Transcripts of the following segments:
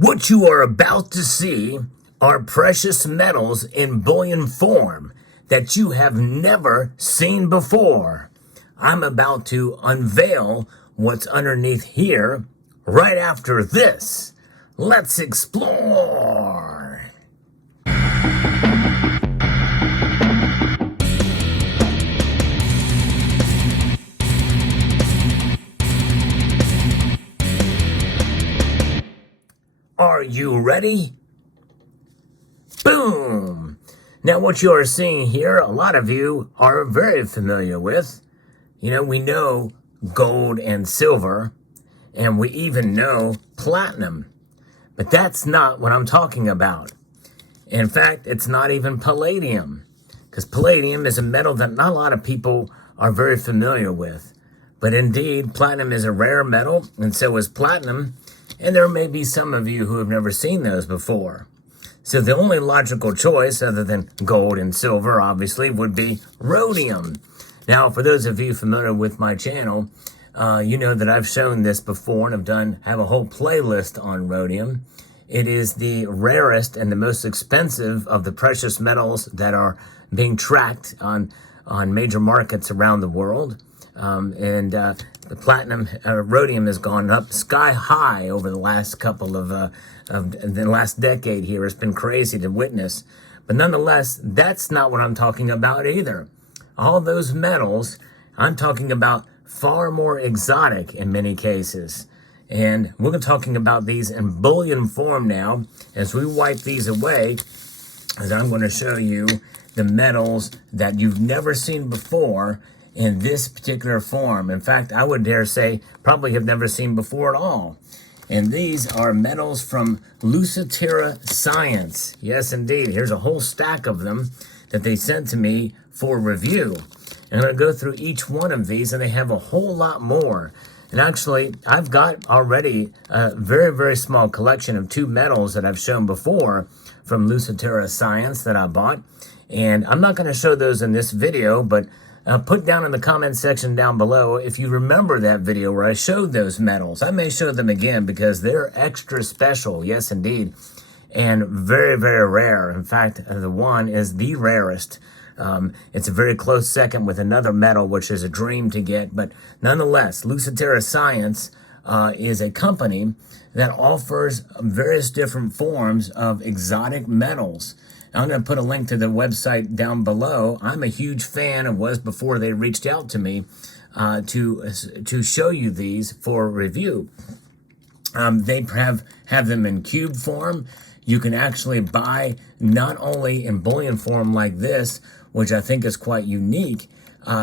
What you are about to see are precious metals in bullion form that you have never seen before. I'm about to unveil what's underneath here right after this. Let's explore. Are you ready? Boom! Now what you are seeing here, a lot of you are very familiar with. We know gold and silver, and we even know platinum. But that's not what I'm talking about. In fact, it's not even palladium, because palladium is a metal that not a lot of people are very familiar with. But indeed, platinum is a rare metal, and so is platinum. And there may be some of you who have never seen those before. So the only logical choice, other than gold and silver, obviously, would be rhodium. Now, for those of you familiar with my channel, you know that I've shown this before and have a whole playlist on rhodium. It is the rarest and the most expensive of the precious metals that are being tracked on major markets around the world. The platinum, rhodium has gone up sky high over the last couple of the last decade here. It's been crazy to witness. But nonetheless, that's not what I'm talking about either. All those metals, I'm talking about far more exotic in many cases. And we're talking about these in bullion form now. As we wipe these away, as I'm going to show you the metals that you've never seen before in this particular form. In fact, I would dare say probably have never seen before at all. And these are metals from Luciterra Science. Yes, indeed. Here's a whole stack of them that they sent to me for review. And I'm going to go through each one of these, and they have a whole lot more. And actually, I've got already a very, very small collection of two metals that I've shown before from Luciterra Science that I bought. And I'm not going to show those in this video, but put down in the comment section down below if you remember that video where I showed those metals. I may show them again because they're extra special, yes indeed, and very, very rare. In fact, the one is the rarest. It's a very close second with another metal, which is a dream to get. But nonetheless, Luciterra Science is a company that offers various different forms of exotic metals. I'm going to put a link to the website down below. I'm a huge fan and was before they reached out to me to show you these for review. They have them in cube form. You can actually buy not only in bullion form like this, which I think is quite unique.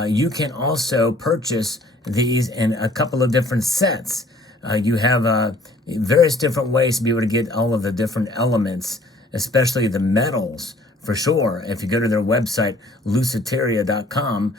You can also purchase these in a couple of different sets. You have various different ways to be able to get all of the different elements, especially the metals, for sure. If you go to their website, luciterra.com,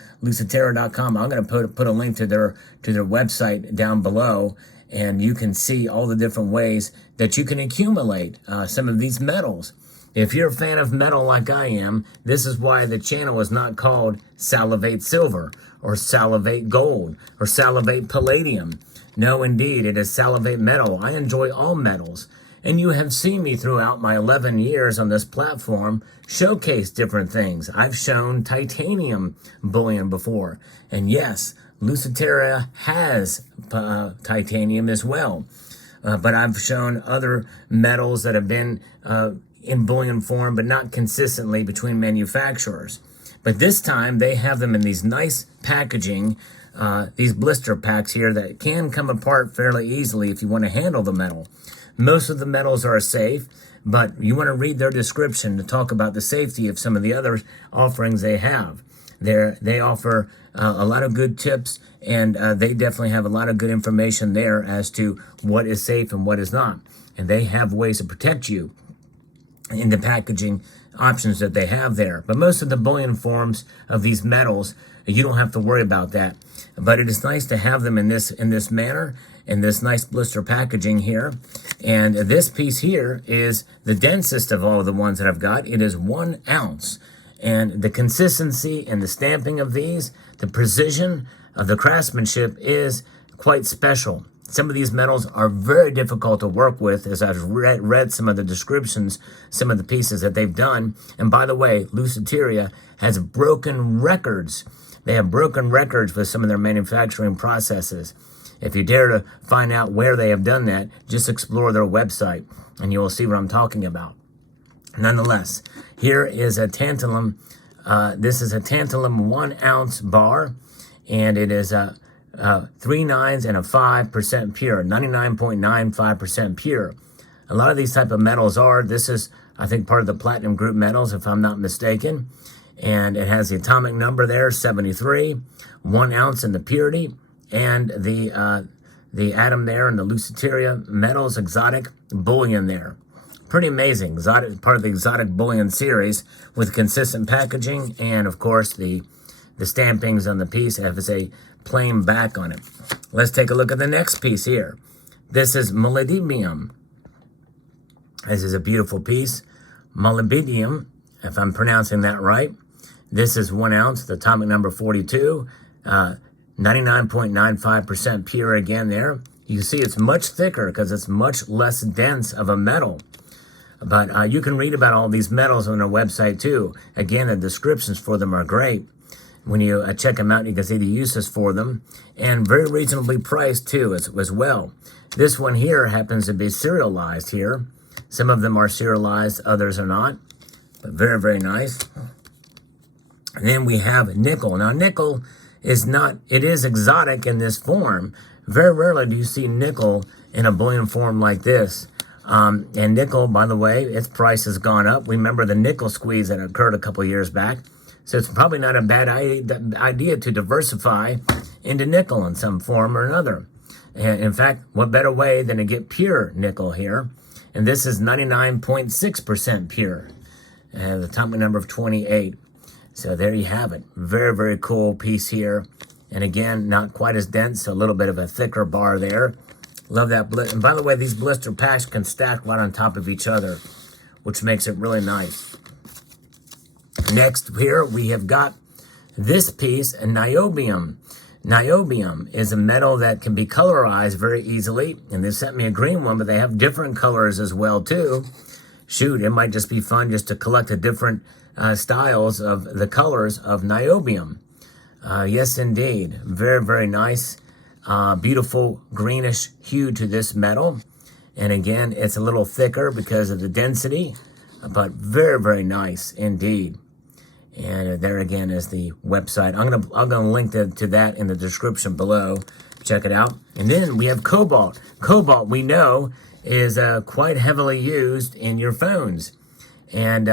I'm going to put a link to their website down below, and you can see all the different ways that you can accumulate some of these metals. If you're a fan of metal like I am, this is why the channel is not called Salivate Silver or Salivate Gold or Salivate Palladium. No, indeed, it is Salivate Metal. I enjoy all metals. And you have seen me throughout my 11 years on this platform showcase different things. I've shown titanium bullion before. And yes, Luciterra has titanium as well. But I've shown other metals that have been in bullion form, but not consistently between manufacturers. But this time they have them in these nice packaging, these blister packs here that can come apart fairly easily if you want to handle the metal. Most of the metals are safe, but you want to read their description to talk about the safety of some of the other offerings they have. They offer a lot of good tips, and they definitely have a lot of good information there as to what is safe and what is not. And they have ways to protect you in the packaging options that they have there. But most of the bullion forms of these metals, you don't have to worry about that. But it is nice to have them in this manner, in this nice blister packaging here. And this piece here is the densest of all the ones that I've got. It is 1 ounce. And the consistency and the stamping of these, the precision of the craftsmanship is quite special. Some of these metals are very difficult to work with, as I've read some of the descriptions, some of the pieces that they've done. And by the way, Lucidaria has broken records. They have broken records with some of their manufacturing processes. If you dare to find out where they have done that, just explore their website and you will see what I'm talking about. Nonetheless, here is a tantalum. This is a tantalum 1 ounce bar, and it is 3 nines and a 5% pure, 99.95% pure. A lot of these type of metals are. This is, I think, part of the platinum group metals, if I'm not mistaken. And it has the atomic number there, 73, 1 ounce in the purity, and the atom there, and the Lucidaria metals exotic bullion there. Pretty amazing. Exotic, part of the exotic bullion series with consistent packaging, and of course the stampings on the piece has a plain back on it. Let's take a look at the next piece here. This is palladium. This is a beautiful piece. Molybdenum, if I'm pronouncing that right. This is 1 ounce, the atomic number 42, 99.95% pure again there. You can see it's much thicker because it's much less dense of a metal. But you can read about all these metals on their website too. Again, the descriptions for them are great. When you check them out, you can see the uses for them, and very reasonably priced too as well. This one here happens to be serialized here. Some of them are serialized, others are not, but very, very nice. And then we have nickel. Now, nickel is not, it is exotic in this form. Very rarely do you see nickel in a bullion form like this. And nickel, by the way, its price has gone up. Remember the nickel squeeze that occurred a couple years back. So it's probably not a bad idea to diversify into nickel in some form or another. And in fact, what better way than to get pure nickel here? And this is 99.6% pure. The atomic number of 28. So there you have it. Very, very cool piece here. And again, not quite as dense, a little bit of a thicker bar there. Love that. And by the way, these blister packs can stack right on top of each other, which makes it really nice. Next here, we have got this piece, niobium. Niobium is a metal that can be colorized very easily. And they sent me a green one, but they have different colors as well, too. Shoot, it might just be fun just to collect the different styles of the colors of niobium. Yes, indeed. Very, very nice. Beautiful greenish hue to this metal. And again, it's a little thicker because of the density, but very, very nice indeed. And there again is the website. I'm gonna link to that in the description below. Check it out. And then we have cobalt. Cobalt, we know, is quite heavily used in your phones. And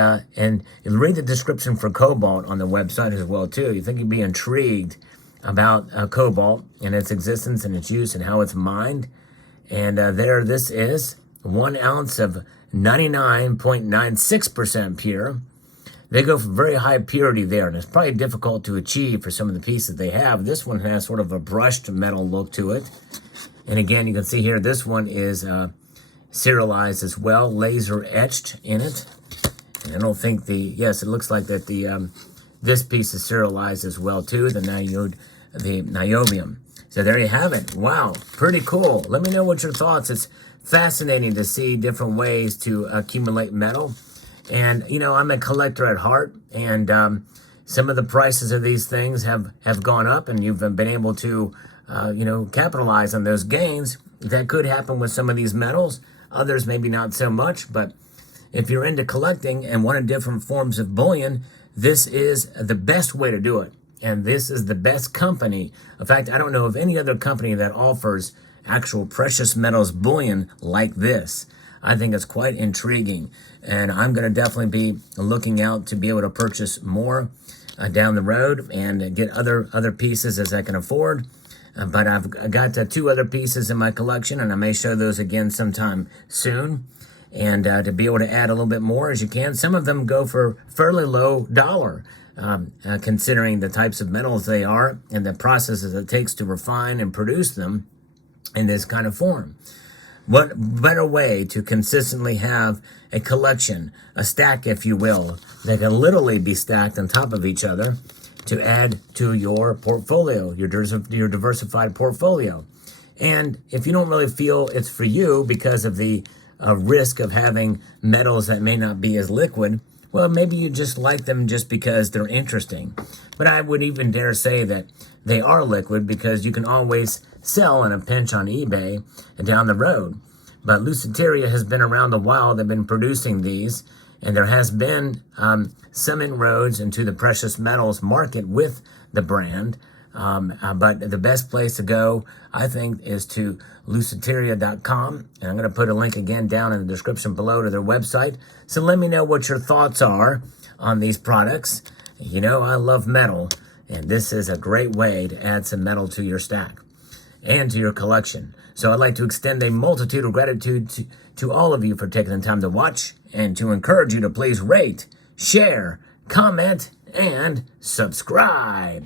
read the description for cobalt on the website as well too. You think you'd be intrigued about cobalt and its existence and its use and how it's mined. And this is 1 ounce of 99.96% pure. They go for very high purity there, and it's probably difficult to achieve for some of the pieces they have. This one has sort of a brushed metal look to it. And again, you can see here, this one is serialized as well, laser etched in it. And I don't think yes, it looks like that this piece is serialized as well too, the niobium. So there you have it. Wow, pretty cool. Let me know what your thoughts. It's fascinating to see different ways to accumulate metal. And, you know, I'm a collector at heart, and some of the prices of these things have gone up, and you've been able to, capitalize on those gains. That could happen with some of these metals. Others maybe not so much, but if you're into collecting and wanting different forms of bullion, this is the best way to do it. And this is the best company. In fact, I don't know of any other company that offers actual precious metals bullion like this. I think it's quite intriguing, and I'm going to definitely be looking out to be able to purchase more down the road and get other pieces as I can afford. But I've got 2 other pieces in my collection, and I may show those again sometime soon. And to be able to add a little bit more as you can. Some of them go for fairly low dollar, considering the types of metals they are and the processes it takes to refine and produce them in this kind of form. What better way to consistently have a collection, a stack, if you will, that can literally be stacked on top of each other to add to your portfolio, your diversified portfolio. And if you don't really feel it's for you because of the risk of having metals that may not be as liquid, well, maybe you just like them just because they're interesting. But I would even dare say that they are liquid because you can always sell in a pinch on eBay down the road. But Lusitaria has been around a while. They've been producing these, and there has been some inroads into the precious metals market with the brand. But the best place to go, I think, is to lusitaria.com. And I'm going to put a link again down in the description below to their website. So let me know what your thoughts are on these products. You know, I love metal, and this is a great way to add some metal to your stack and to your collection. So I'd like to extend a multitude of gratitude to all of you for taking the time to watch, and to encourage you to please rate, share, comment, and subscribe.